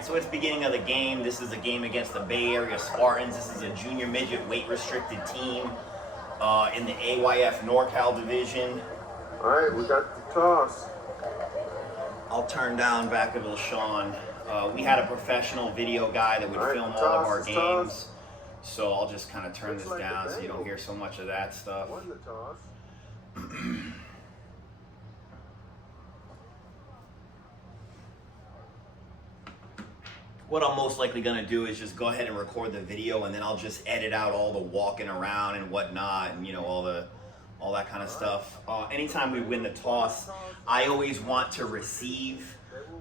Alright, so it's beginning of the game. This is a game against the Bay Area Spartans. This is a junior midget weight restricted team in the AYF NorCal Division. Alright, we got the toss. I'll turn down Vacaville Sean. We had a professional video guy that would film all of our games. So I'll just kind of turn this down so you don't hear so much of that stuff. Won the toss. What I'm most likely going to do is just go ahead and record the video, and then I'll just edit out all the walking around and whatnot, and you know, all that kind of stuff. Anytime we win the toss, I always want to receive.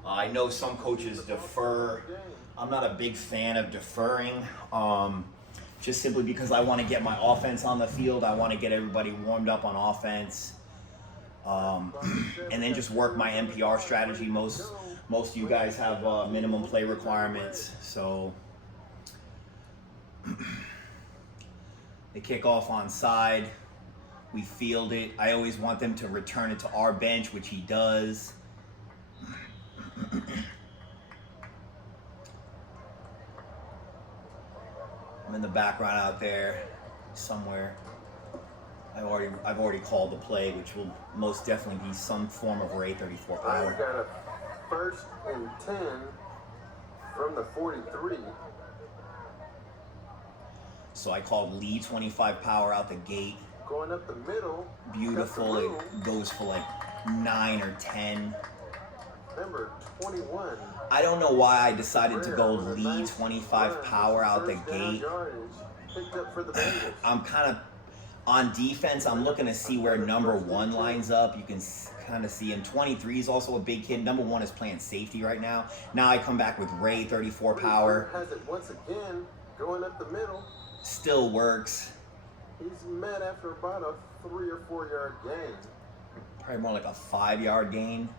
I know some coaches defer. I'm not a big fan of deferring, just simply because I want to get my offense on the field. I want to get everybody warmed up on offense, and then just work my NPR strategy. Most of you guys have minimum play requirements, so they kick off onside. We field it. I always want them to return it to our bench, which he does. I'm in the background out there somewhere. I've already called the play, which will most definitely be some form of Ray 34 power. We got a 1st and 10 from the 43. So I called Lee 25 power out the gate. Going up the middle. Beautiful. It goes for like 9 or 10. Number 21. I don't know why I decided to go Lee 25 power out the gate. I'm kind of on defense. I'm looking to see where number 1 lines up. You can kind of see him. 23 is also a big kid. Number 1 is playing safety right now. Now I come back with Ray 34 power. Has it once again going up the middle. Still works. He's met after about a 3 or 4 yard gain. Probably more like a 5 yard gain.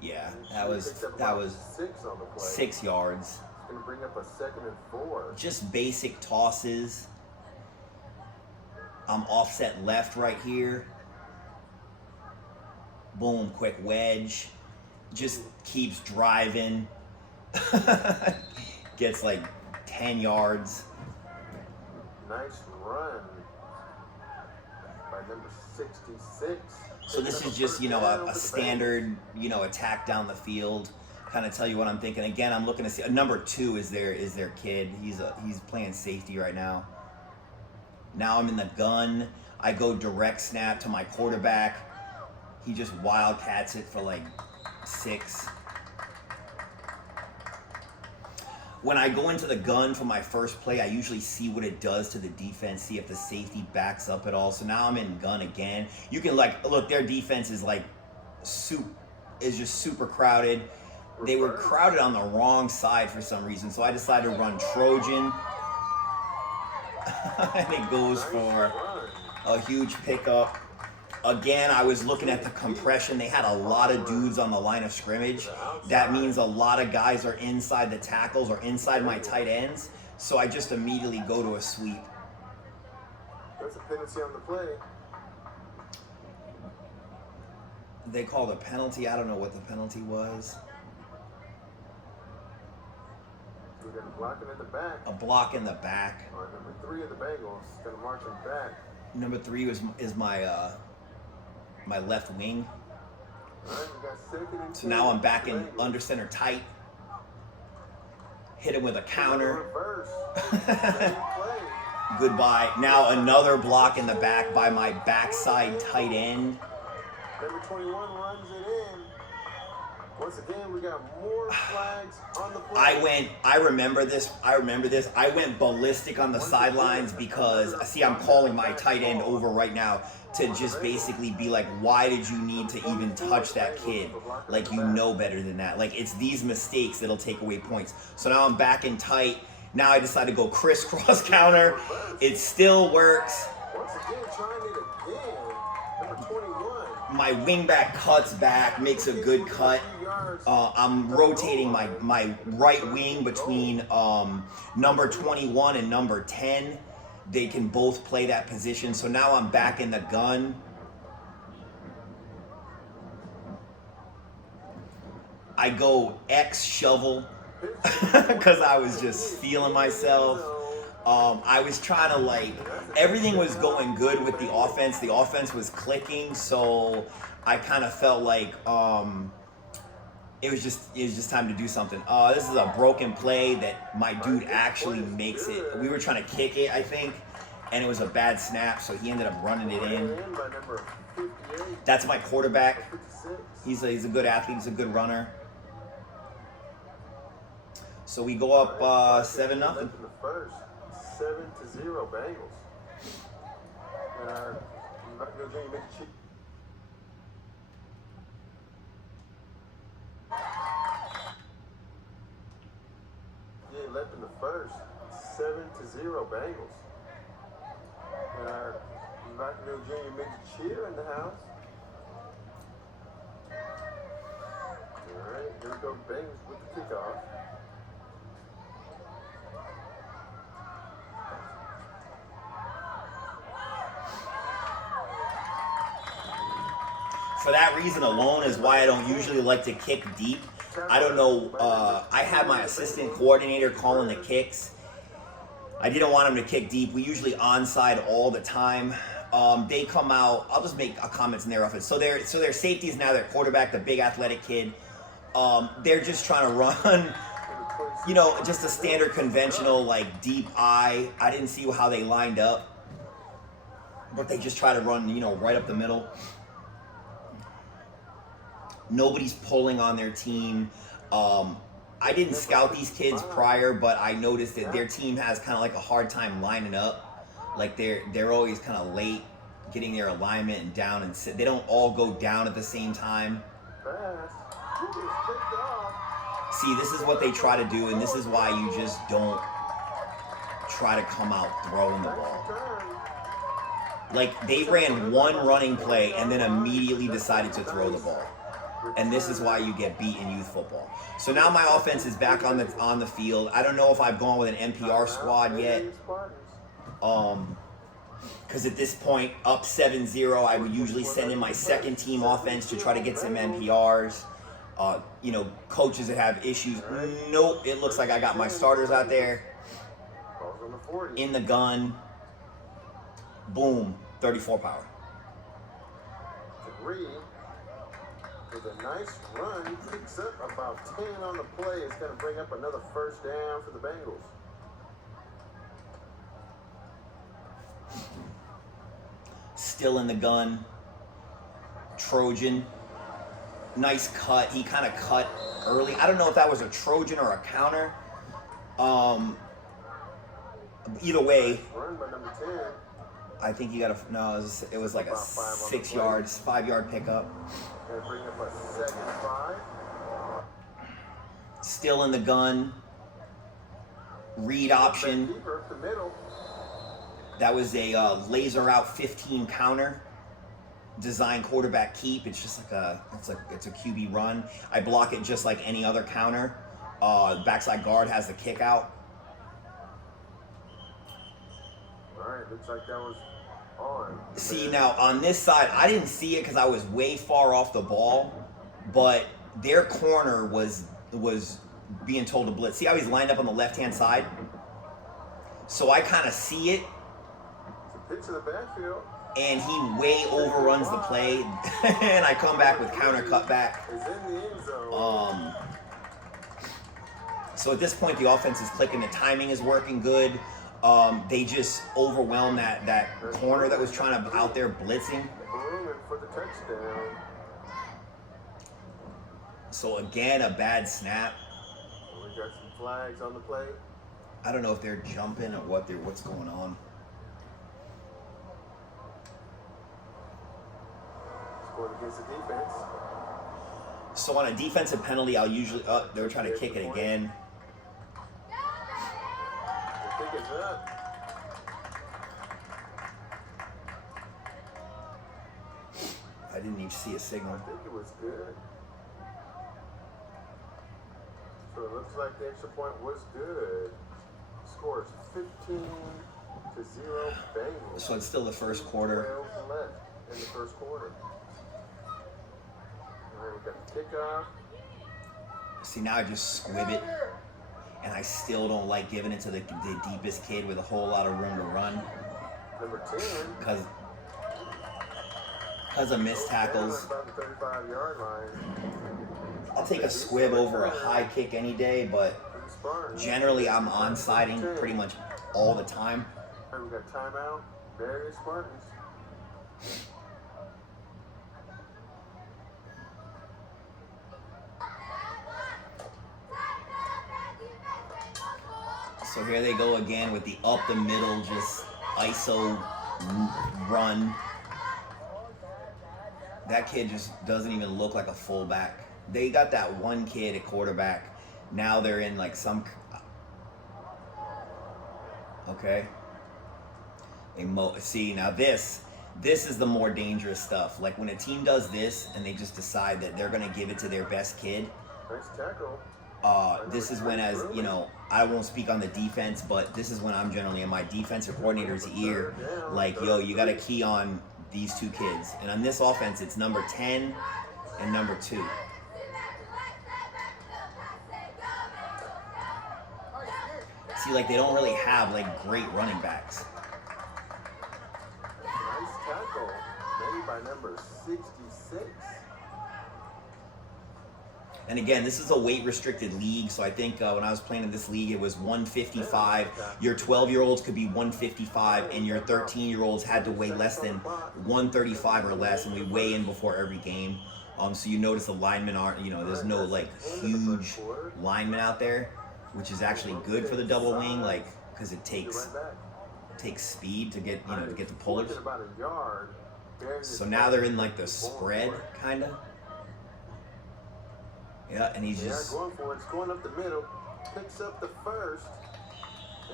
Yeah, that was 6 on the play. 6 yards. It's gonna bring up a 2nd and 4. Just basic tosses. I'm offset left right here. Boom, quick wedge. Just keeps driving. Gets like 10 yards. Nice run by number 66. So this is just, you know, a standard, you know, attack down the field. Kind of tell you what I'm thinking. Again, I'm looking to see number 2 is their kid. He's playing safety right now. Now I'm in the gun. I go direct snap to my quarterback. He just wildcats it for like 6. When I go into the gun for my first play, I usually see what it does to the defense, see if the safety backs up at all. So now I'm in gun again. You can look, their defense is like just super crowded. They were crowded on the wrong side for some reason, so I decided to run Trojan. And it goes for a huge pickup. Again, I was looking at the compression. They had a lot of dudes on the line of scrimmage. That means a lot of guys are inside the tackles or inside my tight ends. So I just immediately go to a sweep. There's a penalty on the play. They called a penalty. I don't know what the penalty was. We got a blocking in the back. A block in the back. Number 3 of the Bengals is going to march him back. Number 3 is my my left wing. All right, we got 2nd and 10. So now I'm back in under center tight. Hit him with a counter. Goodbye. Now another block in the back by my backside tight end. Number 21 runs it in. Once again, we got more flags on the play. I remember this. I went ballistic on the sidelines because, see, I'm calling my tight end over right now to just basically be like, why did you need to even touch that kid? Like, you know better than that. Like, it's these mistakes that'll take away points. So now I'm back in tight. Now I decide to go crisscross counter. It still works. Once again, trying it again. Number 21. My wingback cuts back, makes a good cut. I'm rotating my right wing between number 21 and number 10. They can both play that position. So now I'm back in the gun. I go X shovel because I was just feeling myself. I was trying to, like, everything was going good with the offense. The offense was clicking, so I kind of felt like it was just time to do something. This is a broken play that my dude actually makes it. We were trying to kick it, I think, and it was a bad snap, so he ended up running it in. That's my quarterback. He's a good athlete. He's a good runner. So we go up 7-0. 7-0 Bengals. Left in the first, 7-0 Bengals. And our Vacaville Junior midget cheer in the house. All right, here we go, Bengals with the kickoff. For that reason alone is why I don't usually like to kick deep. I don't know, I had my assistant coordinator calling the kicks. I didn't want him to kick deep. We usually onside all the time. They come out, I'll just make a comments in their office. So their safety is now their quarterback, the big athletic kid. They're just trying to run, you know, just a standard conventional, like, deep I. I didn't see how they lined up, but they just try to run, you know, right up the middle. Nobody's pulling on their team. I didn't scout these kids prior, but I noticed that their team has kind of like a hard time lining up. Like they're always kind of late getting their alignment and down and sit. They don't all go down at the same time. See, this is what they try to do, and this is why you just don't try to come out throwing the ball. Like, they ran one running play and then immediately decided to throw the ball. And this is why you get beat in youth football. So now my offense is back on the field. I don't know if I've gone with an NPR squad yet. Because at this point, up 7-0, I would usually send in my second team offense to try to get some NPRs. You know, coaches that have issues. Nope, it looks like I got my starters out there. In the gun. Boom, 34 power. With a nice run, he picks up about 10 on the play. It's going to bring up another first down for the Bengals. Still in the gun. Trojan. Nice cut. He kind of cut early. I don't know if that was a Trojan or a counter. Either way, Run by number 10. I think you got to, no, it was like a 6 yards, 5 yard pickup. Gonna bring up a 2nd 5. Still in the gun. Read option. That was a laser out 15 counter. Design quarterback keep. It's just like it's a QB run. I block it just like any other counter. Backside guard has the kick out. All right, looks like that was on. See, now on this side, I didn't see it because I was way far off the ball, but their corner was being told to blitz. See how he's lined up on the left-hand side? So I kind of see it. It's a pitch in the backfield. And he way overruns the play, and I come back with counter cutback. So at this point, the offense is clicking. The timing is working good. They just overwhelmed that corner that was trying to out there blitzing. For the touchdown. So again, a bad snap. We got some flags on the play. I don't know if they're jumping or what's going on. Scored against the defense. So on a defensive penalty, I'll usually they were trying to kick it again. The kick is up. I didn't even see a signal. I think it was good. So it looks like the extra point was good. Scores 15-0 Bengals. So it's still the first quarter. 12 left in the first quarter. All right, we got the kickoff. See, now I just squib it. and I still don't like giving it to the deepest kid with a whole lot of room to run. Number 10. Because of missed tackles. About the 35-yard line. I'll take a squib over a high kick any day, but generally I'm on-siding pretty much all the time. All right, we got timeout. Various Spartans. So here they go again with the up the middle, just ISO run. That kid just doesn't even look like a fullback. They got that one kid at quarterback. Now they're in like some... Okay. See, now this is the more dangerous stuff. Like when a team does this and they just decide that they're going to give it to their best kid. Nice tackle. This is when, as you know, I won't speak on the defense, but this is when I'm generally in my defensive coordinator's ear. Like, yo, you got to key on these two kids. And on this offense, it's number 10 and number 2. See, like, they don't really have, like, great running backs. Nice tackle made by number 66. And again, this is a weight-restricted league, so I think when I was playing in this league, it was 155. Your 12-year-olds could be 155, and your 13-year-olds had to weigh less than 135 or less, and we weigh in before every game. So you notice the linemen aren't, you know, there's no, like, huge linemen out there, which is actually good for the double wing, like, because it takes speed to get, you know, to get the pullers. So now they're in, like, the spread, kind of. Yeah, and he's just going for it. It's going up the middle. Picks up the first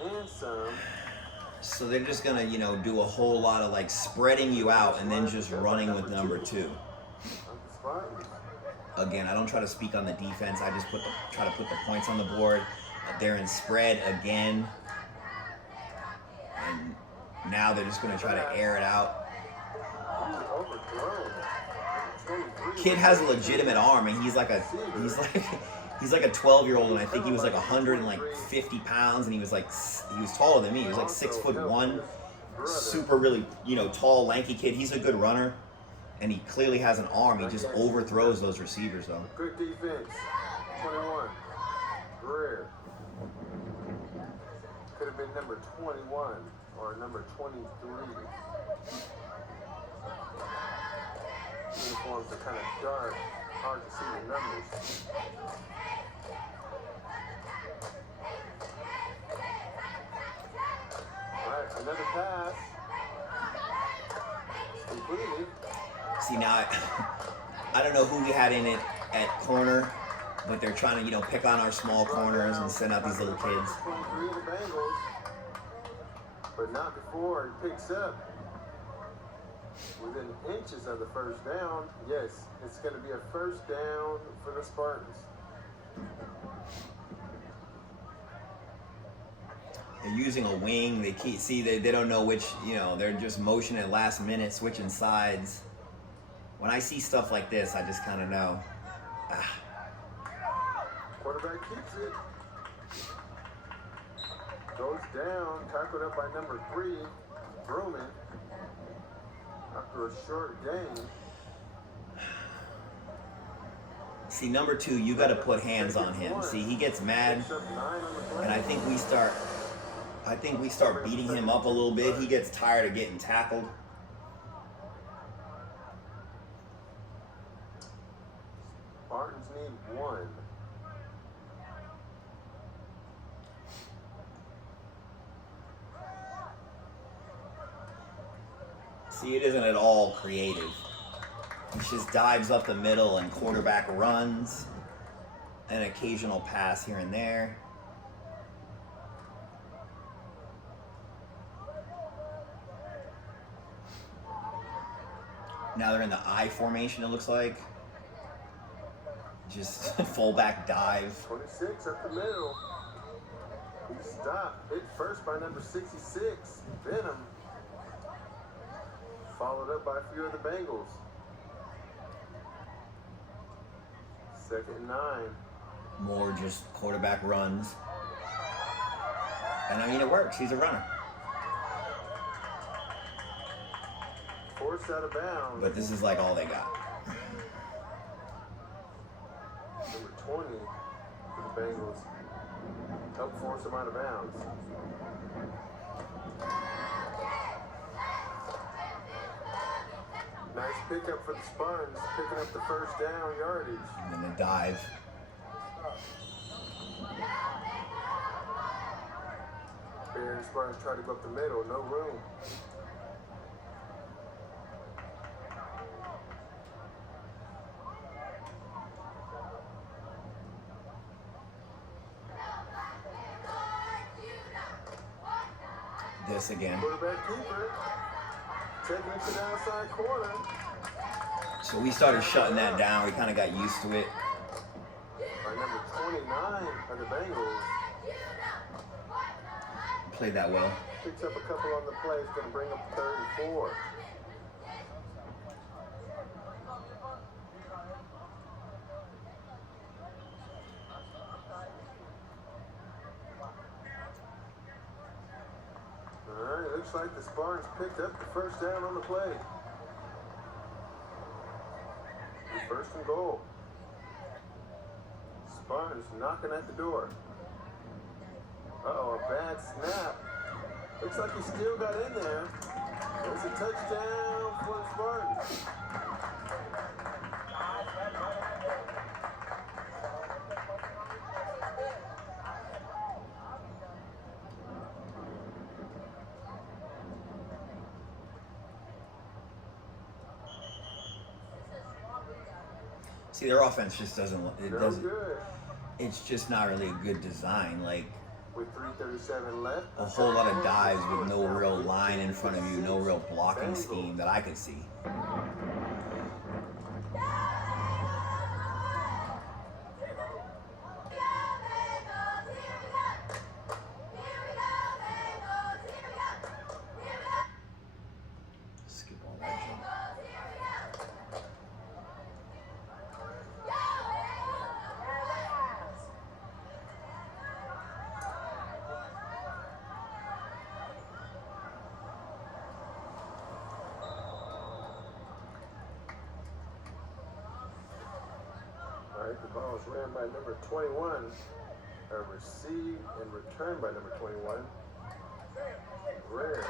and some. So they're just gonna, you know, do a whole lot of like spreading you out and then just running with number 2. Again, I don't try to speak on the defense. I just try to put the points on the board. They're in spread again, and now they're just gonna try to air it out. Kid has a legitimate arm, and he's like a 12-year-old, and I think he was like 150 pounds, and he was taller than me. He was like 6'1", super really, you know, tall, lanky kid. He's a good runner, and he clearly has an arm. He just overthrows those receivers though. Good defense. 21. Greer. Could have been number 21 or number 23. Uniforms are kind of dark, hard to see the numbers. All right, another pass. Completed. See, now I don't know who we had in it at corner, but they're trying to, you know, pick on our small corners and send out these little kids. 23 of the Bengals, but not before it picks up. Within inches of the first down, yes, it's going to be a first down for the Spartans. They're using a wing. They don't know which, you know, they're just motioning at last minute, switching sides. When I see stuff like this, I just kind of know. Quarterback keeps it. Goes down, tackled up by number 3, Broman. After a short gain. See, number 2, you got to put hands on him. See, he gets mad, and I think we start beating him up a little bit. He gets tired of getting tackled. Spartans need 1. See, it isn't at all creative. He just dives up the middle and quarterback runs. An occasional pass here and there. Now they're in the I formation, it looks like. Just fullback dive. 26 up the middle. He stopped. Hit first by number 66, Venom. Followed up by a few of the Bengals. 2nd and 9. More just quarterback runs. And I mean, it works. He's a runner. Forced out of bounds. But this is like all they got. Number 20 for the Bengals. Help force him out of bounds. Nice pickup for the Spartans, picking up the first down yardage. And then the dive. Bears Spartans try to go up the middle, no room. This again. Quarterback keeper, taking it to the outside corner. So we started shutting that down. We kind of got used to it. By number 29 of the Bengals. Played that well. Picks up a couple on the play. It's going to bring up 3rd and 4. All right, looks like the Spartans picked up the first down on the play. First and goal. Spartans knocking at the door. Uh-oh, a bad snap. Looks like he still got in there. It's a touchdown for the Spartans. See, their offense just doesn't. Good. It's just not really a good design. Like With 3:37 left. a whole lot of dives with no real line in front of you, no real blocking scheme that I could see. Skip all that jump. All right, the ball is ran by number 21. Received and returned by number 21. Rare.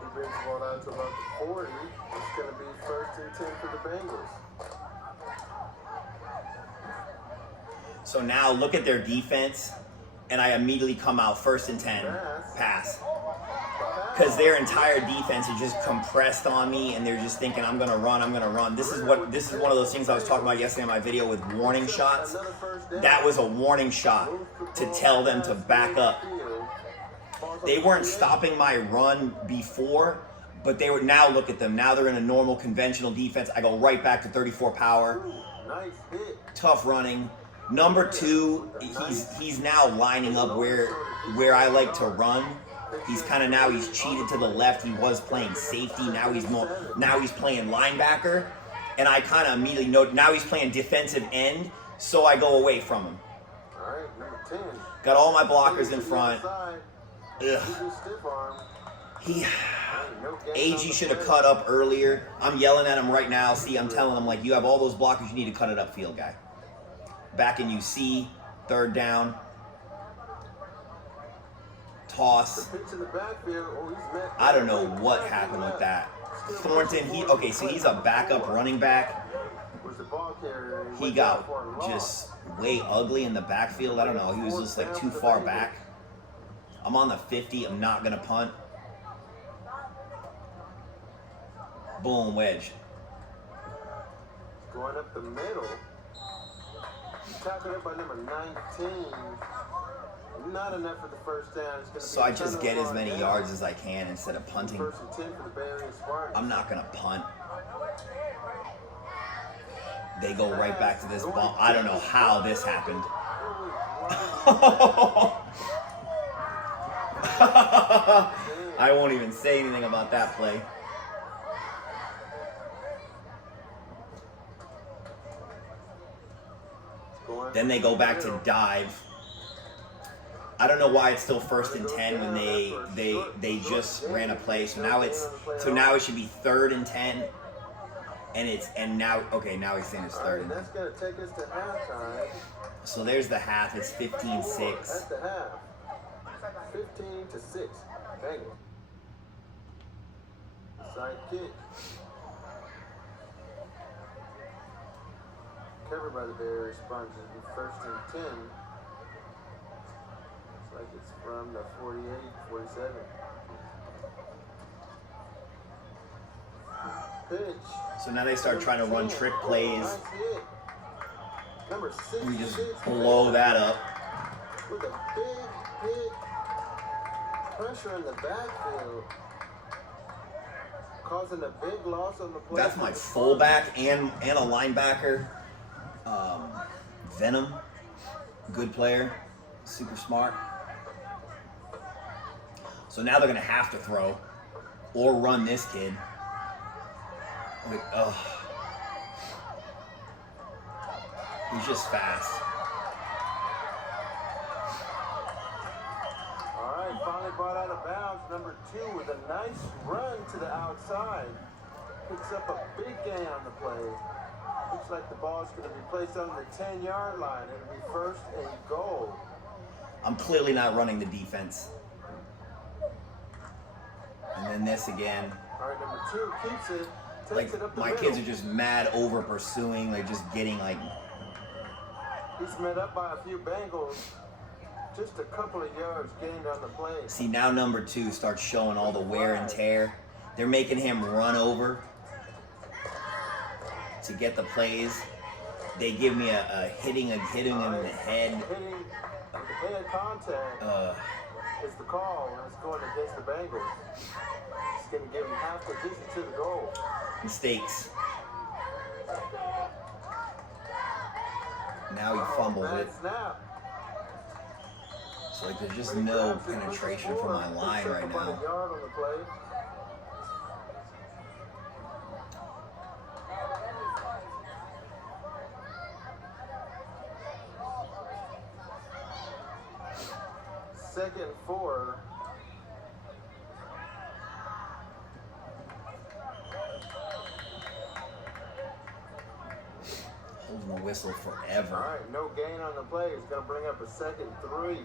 He brings the ball out to about the 40. It's going to be 1st and 10 for the Bengals. So now look at their defense, and I immediately come out 1st and 10, pass. Because their entire defense is just compressed on me, and they're just thinking, I'm gonna run. This is one of those things I was talking about yesterday in my video with warning shots. That was a warning shot to tell them to back up. They weren't stopping my run before, but they were now. Look at them. Now they're in a normal conventional defense. I go right back to 34 power. Nice hit. Tough running. Number 2, he's now lining up where I like to run. He's cheated to the left. He was playing safety. Now he's playing linebacker, and I kind of immediately know now he's playing defensive end. So I go away from him. All right, number 10. Got all my blockers in front. Ugh. AG should have cut up earlier. I'm yelling at him right now. See, I'm telling him, like, you have all those blockers. You need to cut it upfield, guy. Back in UC, 3rd down. Toss. I don't know what happened with that. Thornton, so he's a backup running back. He got just way ugly in the backfield. I don't know. He was just like too far back. I'm on the 50. I'm not going to punt. Boom, wedge. Going up the middle. Tackled up by number 19. Not enough for the first down. So I just get as many yards as I can instead of punting. 1st and 10 for the Bears Spartans. I'm not going to punt. They go right back to this ball. I don't know how this happened. I won't even say anything about that play. Then they go back to dive. I don't know why it's still 1st and 10 when they just ran a play. So now it should be 3rd and 10. And now he's saying it's 3rd and 10. That's gonna take us to halftime. So there's the half. It's 15-6. At the half. 15-6. Bengals. Side kick. Covered by the Bears. Spartans will be 1st and 10. Looks like it's from the 48, 47. Pitch. So now they start trying to run trick plays. Nice hit. Number 6. We just blow that up. With a big hit. Pressure in the backfield. Causing a big loss on the play. That's my fullback and a linebacker. Venom, good player, super smart. So now they're gonna have to throw or run this kid. He's just fast. All right, finally brought out of bounds. Number 2 with a nice run to the outside. Picks up a big gain on the play. Looks like the ball's going to be placed on the 10-yard line. It'll be 1st and goal. I'm clearly not running the defense. And then this again. All right, number 2 keeps it. Like, It up the my middle. kids are just mad over pursuing, like just getting like. He's met up by a few Bengals. Just a couple of yards gained on the play. See, now number 2 starts showing all the wear and tear. They're making him run over to get the plays. They give me a hitting him in the head. Hitting the head contact is the call, and it's going against the Bengals. It's going to give him half position to the goal. Mistakes. Now he fumbles it. Snap. So like there's just no penetration from my line right now. Yard on the play. Second 4. Holding the whistle forever. All right, no gain on the play. It's going to bring up a second 3.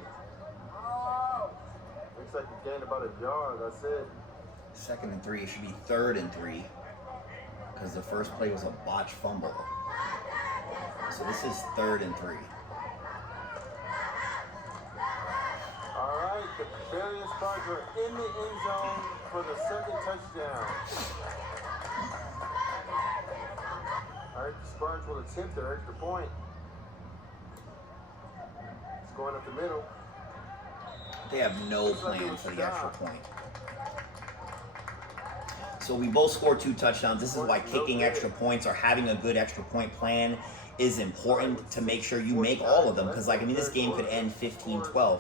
Looks like he gained about a yard. That's it. 2nd and 3. It should be 3rd and 3 because the first play was a botched fumble. So this is 3rd and 3. All right, the various Spartans are in the end zone for the second touchdown. All right, the Spartans will attempt their extra point. It's going up the middle. They have no plan for the extra point. So we both scored 2 touchdowns. This is why kicking extra points or having a good extra point plan is important to make sure you make all of them. Because, like, I mean, this game could end 15-12.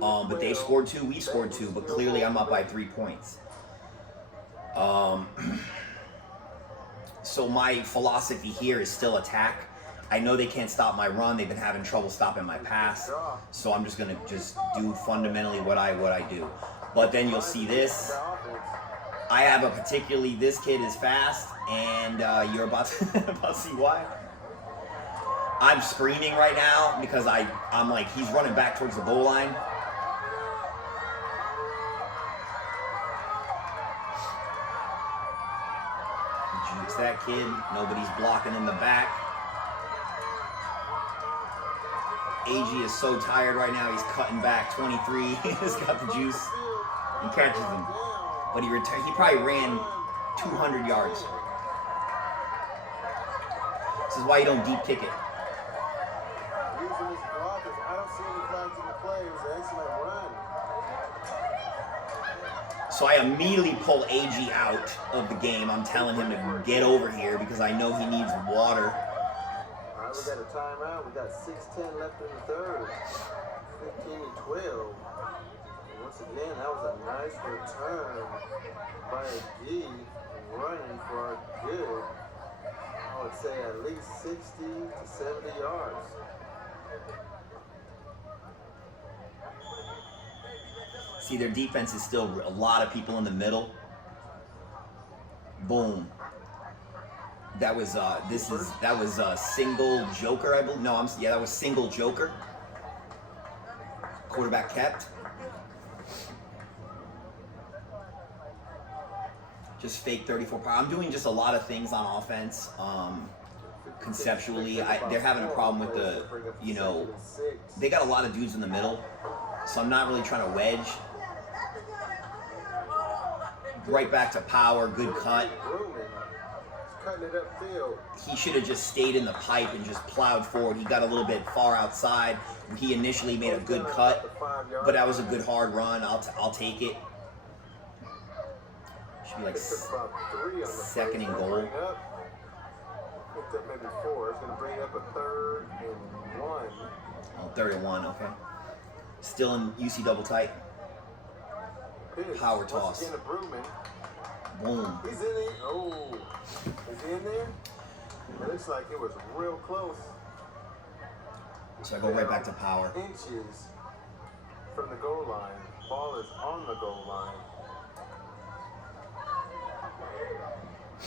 But they scored 2, we scored 2. But clearly I'm up by 3 points. So my philosophy here is still attack. I know they can't stop my run. They've been having trouble stopping my pass. So I'm just going to just do fundamentally what I do. But then you'll see this. I have a particularly, this kid is fast, and you're about to see why. I'm screaming right now because I'm like, he's running back towards the goal line. Jukes that kid. Nobody's blocking in the back. AG is so tired right now. He's cutting back 23. He's got the juice. He catches him. But he probably ran 200 yards. This is why you don't deep kick it. Using his blockers. I don't see any flags in the play. It was an excellent run. So I immediately pull AG out of the game. I'm telling him to get over here because I know he needs water. All right, we got a timeout. We got 6:10 left in the third. 15-12. Once again, that was a nice return by a D running for a good, I would say at least 60 to 70 yards. See, their defense is still a lot of people in the middle. Boom. That was that was single joker, I believe. No, yeah, that was single joker. Quarterback kept. Just fake 34 power. I'm doing just a lot of things on offense. Conceptually, they're having a problem with the, you know, they got a lot of dudes in the middle, so I'm not really trying to wedge. Right back to power, good cut. He should have just stayed in the pipe and just plowed forward. He got a little bit far outside. He initially made a good cut, but that was a good hard run. I'll take it. Should be like second and goal. Picked up maybe 4. It's going to bring up a 3rd and 1. Oh, 3rd and 1, okay. Still in UC double tight. Power toss. Again, a Brewman. Boom. He's in it. Oh. Is he in there? It looks like it was real close. So I go right back to power. Inches from the goal line. Ball is on the goal line.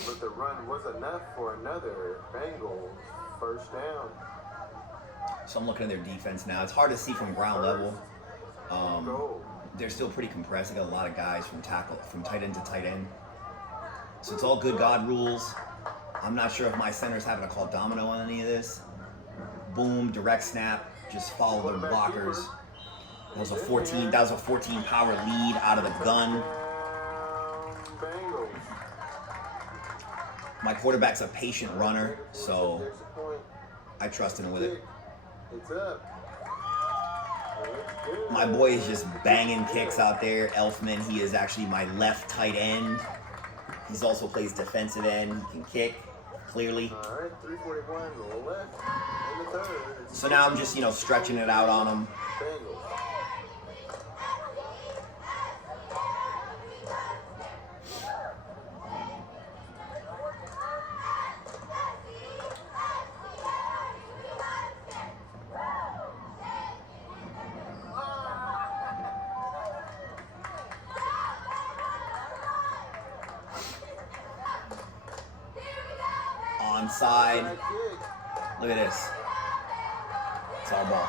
But the run was enough for another Bengals first down. So I'm looking at their defense now. It's hard to see from ground level. They're still pretty compressed. They got a lot of guys from tight end to tight end. So it's all good God rules. I'm not sure if my center's having to call domino on any of this. Boom, direct snap. Just follow the blockers. That was a 14 power lead out of the gun. My quarterback's a patient runner, so I trust him with it. My boy is just banging kicks out there. Elfman, he is actually my left tight end. He's also plays defensive end. He can kick, clearly. All right, 341 left in the 3rd. So now I'm just, you know, stretching it out on him. Onside. Look at this. It's our ball.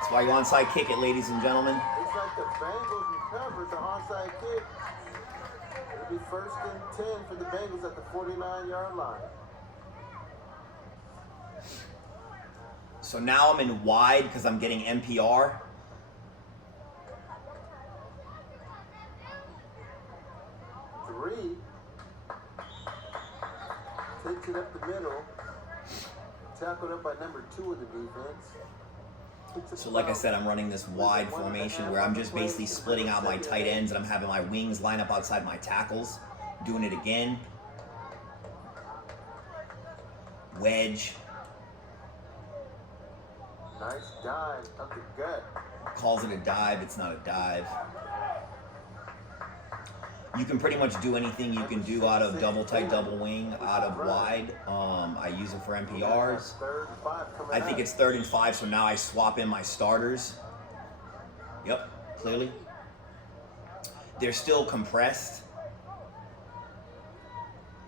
That's why you onside kick it, ladies and gentlemen. It's like the Bengals recovered the onside kick. It'll be 1st and 10 for the Bengals at the 49-yard line. So now I'm in wide because I'm getting NPR. Takes it up the middle. Tackled up by number 2 of the defense. So like I said, I'm running this wide formation where I'm just basically splitting out my tight ends and I'm having my wings line up outside my tackles. Doing it again. Wedge. Nice dive up the gut. Calls it a dive. It's not a dive. You can pretty much do anything you can do out of double tight, double wing, out of wide. I use it for NPRs. I think it's 3rd and 5, so now I swap in my starters. Yep, clearly. They're still compressed.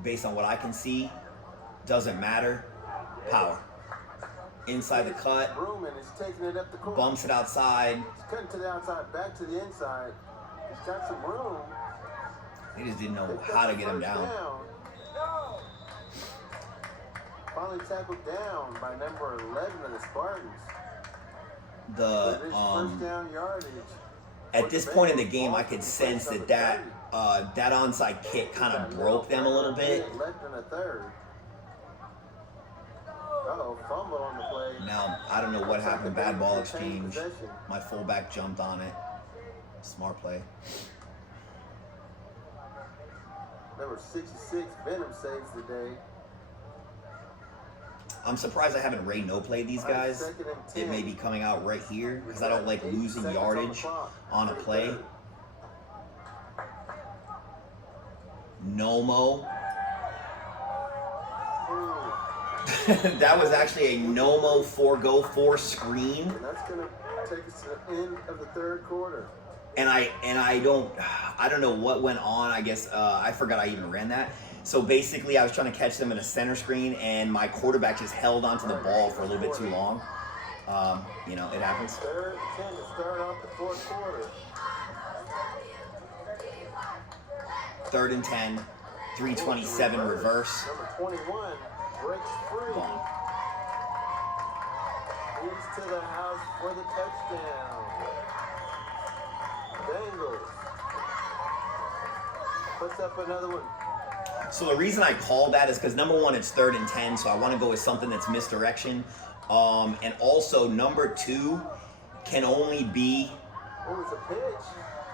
Based on what I can see. Doesn't matter. Power. Inside the cut. Bumps it outside. He's cutting to the outside, back to the inside. He's got some room. They just didn't know how to get him down. Finally tackled down by number 11 of the Spartans. The first down yardage. At this point in the game, I could sense that that onside kick kind of broke them a little bit. Left in a 3rd. Uh-oh, fumble on the play. Now, I don't know what happened. Bad ball exchange. My fullback jumped on it. Smart play. Number 66, Venom saves the day. I'm surprised I haven't no-played these guys. It may be coming out right here because I don't like losing yardage on a play. No-mo. That was actually a no-mo 4-go 4 screen. And that's going to take us to the end of the 3rd quarter. and I don't know what went on. I guess I forgot I even ran that. So basically, I was trying to catch them in a center screen, and my quarterback just held onto the ball for a little bit too long. You know, it happens. Third and 10 to start off the fourth quarter. 3rd and 10, 3:27 reverse. Number 21 breaks free. Gone. He's to the house for the touchdown. Bengals puts up another one. So the reason I called that is because number one, it's 3rd and 10, so I want to go with something that's misdirection. And also number 2 can only be. Oh, it's a pitch.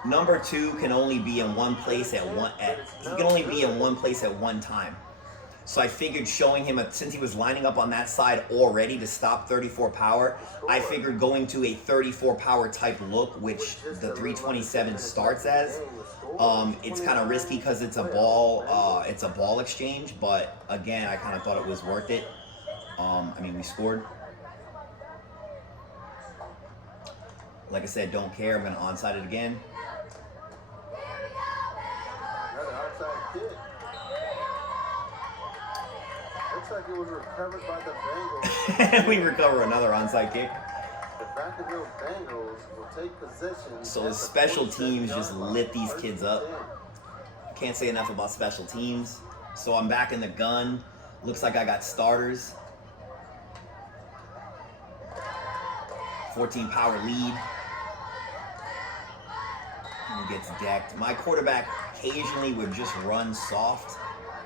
Number 2 can only be in one place at one. He can only be in one place at one time. So I figured showing him, since he was lining up on that side already to stop 34 power, I figured going to a 34 power type look, which the 327 starts as. It's kind of risky because it's a ball exchange, but again, I kind of thought it was worth it. I mean, we scored. Like I said, don't care. I'm gonna onside it again. Another onside kick. Looks like it was recovered by the Bengals. We recover another onside kick. The Vacaville Bengals will take possession. So the special teams just lit these kids up. Can't say enough about special teams. So I'm back in the gun. Looks like I got starters. 14 power lead. He gets decked. My quarterback occasionally would just run soft.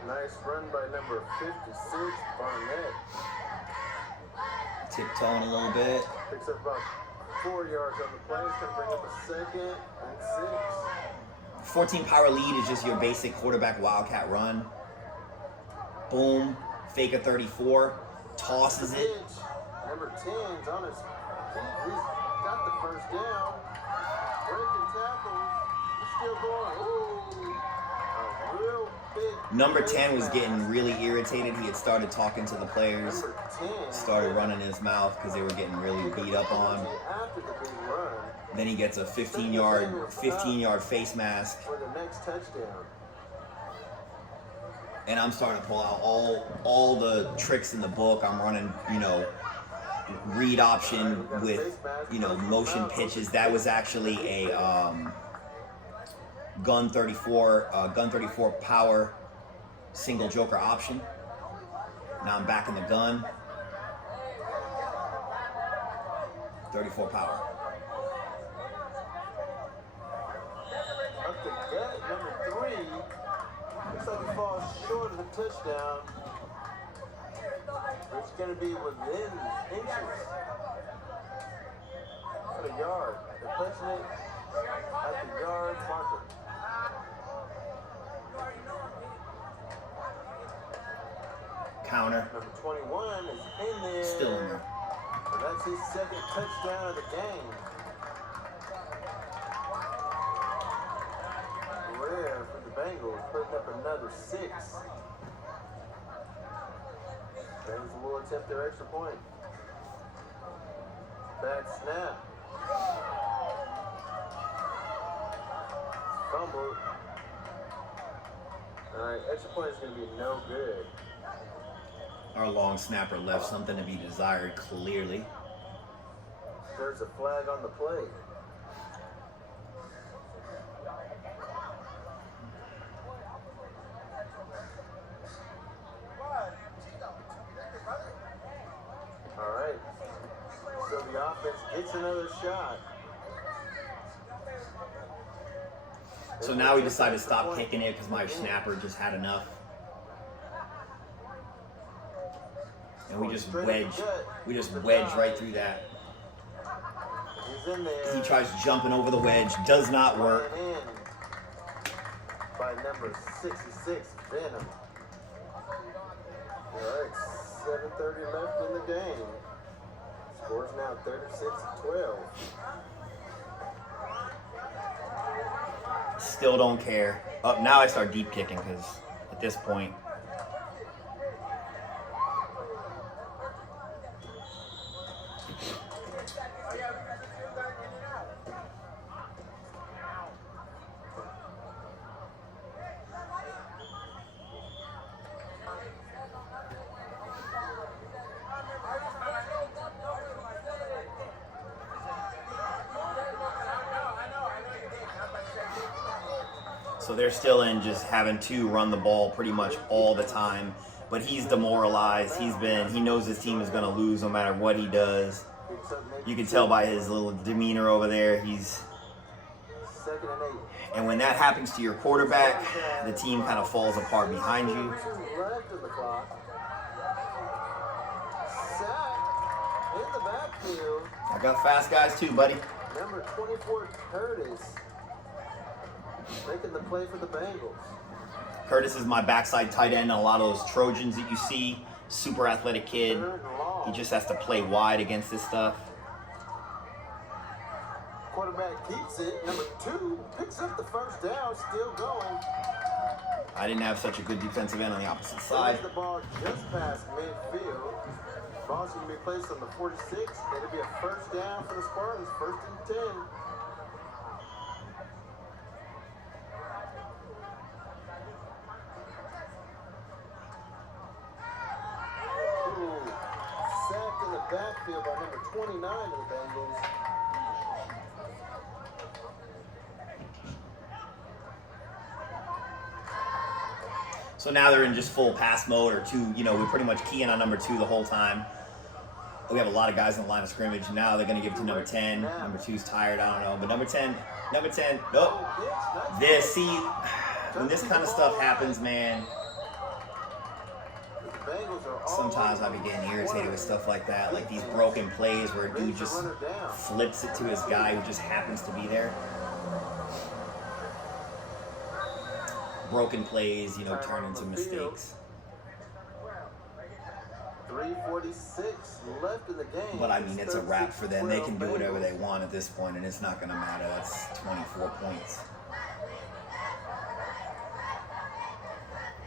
Nice run by number 56, Barnett. Tiptoeing a little bit. Picks up about 4 yards on the play. It's going to bring up a 2nd and 6. 14 power lead is just your basic quarterback wildcat run. Boom. Fake a 34. Tosses it. Number 10's on his feet. He's got the first down. Breaking tackles. He's still going. Ooh. A real big. Number 10 was getting really irritated. He had started talking to the players. Number 10 started running his mouth because they were getting really beat up on. After the big run. Then he gets a 15-yard face mask. For the next touchdown. And I'm starting to pull out all the tricks in the book. I'm running, you know, read option with, you know, motion pitches. That was actually a gun 34 power single joker option. Now I'm back in the gun. 34 power. Up the gut, number 3. Looks like he falls short of the touchdown. It's going to be within inches. At a yard. They're placing it at the yard marker. Counter. Number 21 is in there. Still in there. So that's his 2nd touchdown of the game. Rare for the Bengals, putting up another 6. Bengals will attempt their extra point. Bad snap. Fumble. Alright, extra point is going to be no good. Our long snapper left something to be desired, clearly. There's a flag on the play. Alright. So the offense gets another shot. So now we decided to stop kicking it because my snapper just had enough. And we just wedged right through that. He's in there. He tries jumping over the wedge, does not work. By number 66, Venom. Alright, 7:30 left in the game. Score's now 36-12. Still don't care. Now I start deep kicking because at this point. So they're still in just having to run the ball pretty much all the time. But he's demoralized. He knows his team is going to lose no matter what he does. You can tell by his little demeanor over there. And when that happens to your quarterback, the team kind of falls apart behind you. I got fast guys too, buddy. Number 24, Curtis, making the play for the Bengals. Curtis is my backside tight end on a lot of those Trojans that you see. Super athletic kid. He just has to play wide against this stuff. Quarterback keeps it. Number 2 picks up the first down, still going. I didn't have such a good defensive end on the opposite side. The ball just past midfield. Ball's going to be placed on the 46. It'll be a first down for the Spartans, 1st and 10. Ooh, sacked in the backfield by number 29 of the Bengals. So now they're in just full pass mode or 2. You know, we're pretty much keying on number 2 the whole time. We have a lot of guys in the line of scrimmage. Now they're going to give it to number 10. Number 2's tired, I don't know. But number 10, nope. See, when this kind of stuff happens, man, sometimes I be getting irritated with stuff like that. Like these broken plays where a dude just flips it to his guy who just happens to be there. Broken plays, you know, turn into mistakes. 3:46 left in the game. But I mean, it's a wrap for them. They can do whatever they want at this point, and it's not going to matter. That's 24 points.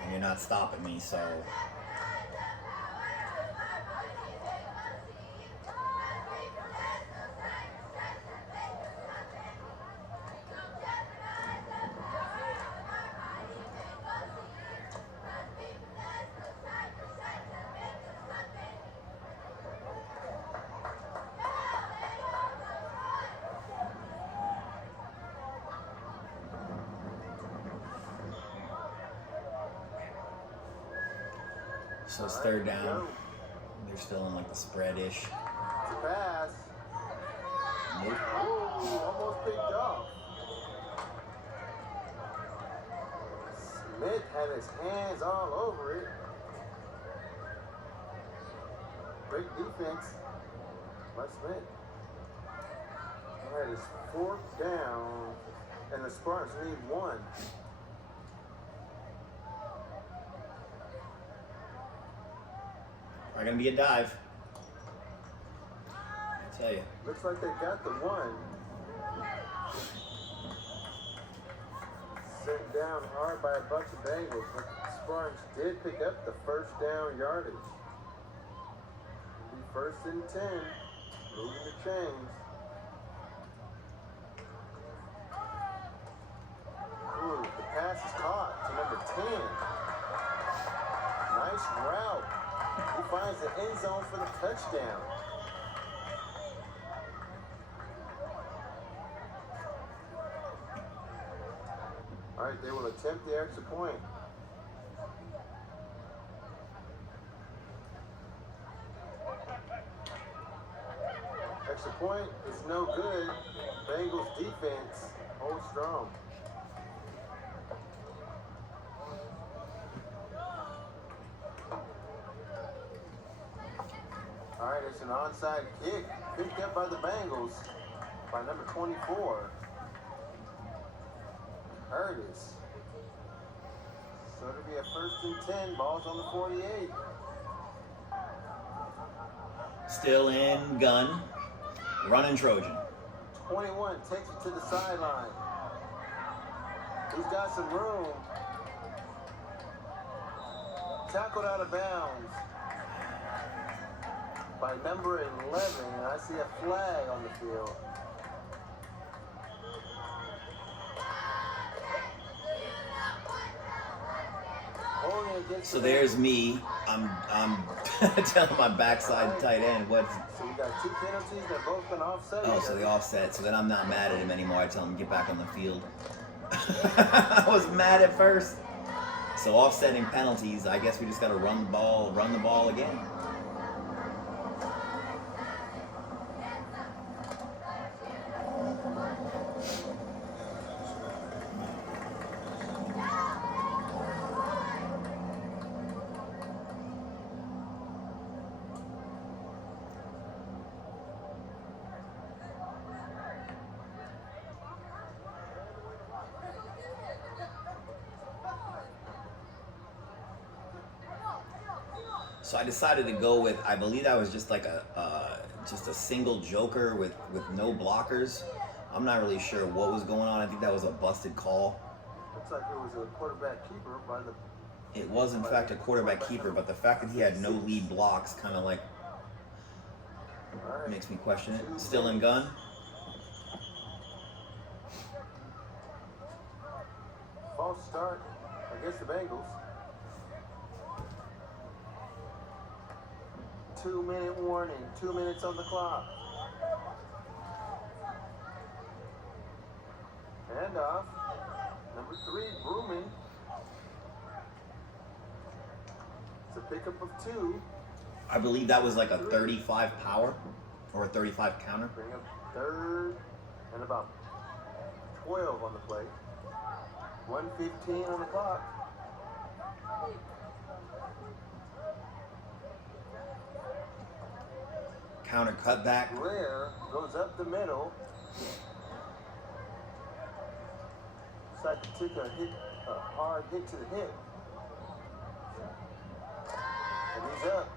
And you're not stopping me, so. So it's 3rd down. They're still in like the spread-ish. Pass. Nope. Ooh, almost picked off. Smith had his hands all over it. Great defense by Smith. That is 4th down, and the Spartans need 1. Probably gonna be a dive. I tell you. Looks like they got the 1. Sent down hard by a bunch of Bengals, but the Spartans did pick up the 1st down yardage. It'll be 1st and 10. Moving the chains. Ooh, the pass is caught to number 10. Nice route. He finds the end zone for the touchdown. All right, they will attempt the extra point. Extra point is no good. Bengals defense holds strong. All right, it's an onside kick picked up by the Bengals by number 24, Curtis. So it'll be a 1st and 10. Ball's on the 48. Still in gun. Running Trojan. 21 takes it to the sideline. He's got some room. Tackled out of bounds by number 11, and I see a flag on the field. So there's me. I'm telling my backside tight end what. So we got 2 penalties that both been offset. Oh, so they offset. So then I'm not mad at him anymore. I tell him get back on the field. I was mad at first. So offsetting penalties, I guess we just got to run the ball again. So I decided to go with, I believe that was just like just a single joker with no blockers. I'm not really sure what was going on. I think that was a busted call. Looks like it was a quarterback keeper by the... It was in fact a quarterback keeper, but the fact that he had no lead blocks kind of like makes me question it. Still in gun. False start against the Bengals. 2-minute warning, 2 minutes on the clock. Handoff. Number 3, Brooman. It's a pickup of 2. I believe that was like a 35 power or a 35 counter. Bring up 3rd and about 12 on the play. 1:15 on the clock. Counter cutback. Rare goes up the middle. Looks like he took a hard hit to the hip. And he's up.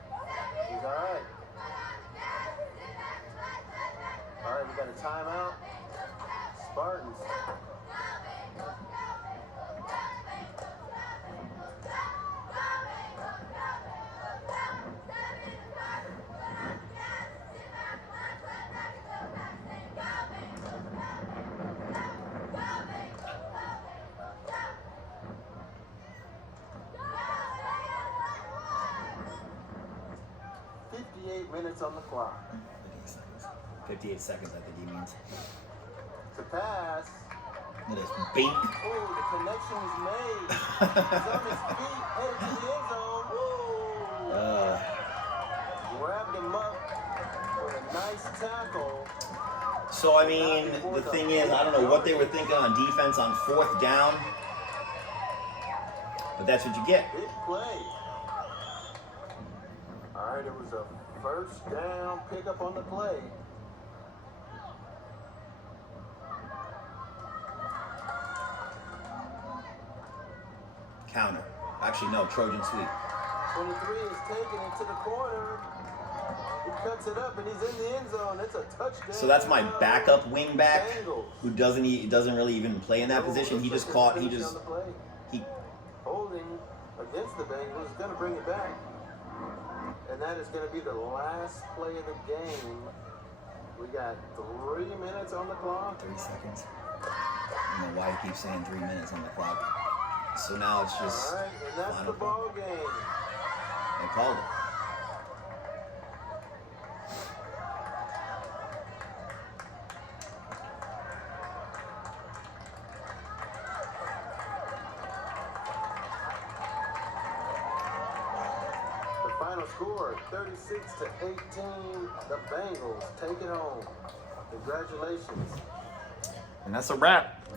He's all right. All right, we got a timeout. Spartans. Minutes on the clock. 58 seconds, I think he means. It's a pass. It is bink. Oh, the connection is made. He's on his feet, headed to the end zone. Grabbed him up with a nice tackle. So, I mean, the thing is, I don't know what they were thinking on defense on 4th down. But that's what you get. Big play. All right, it was a first down pickup on the play. Counter. Actually, no, Trojan sweep. 23 is taking it to the corner. He cuts it up and he's in the end zone. It's a touchdown. So that's my backup wing back who doesn't really even play in that position. He just caught, he holding against the Bengals is going to bring it back. And that is going to be the last play of the game. We got 3 minutes on the clock. 3 seconds. I don't know why he keeps saying 3 minutes on the clock. So now it's just... All right, and that's the ball game. They called it. Final score, 36-18. The Bengals take it home. Congratulations. And that's a wrap.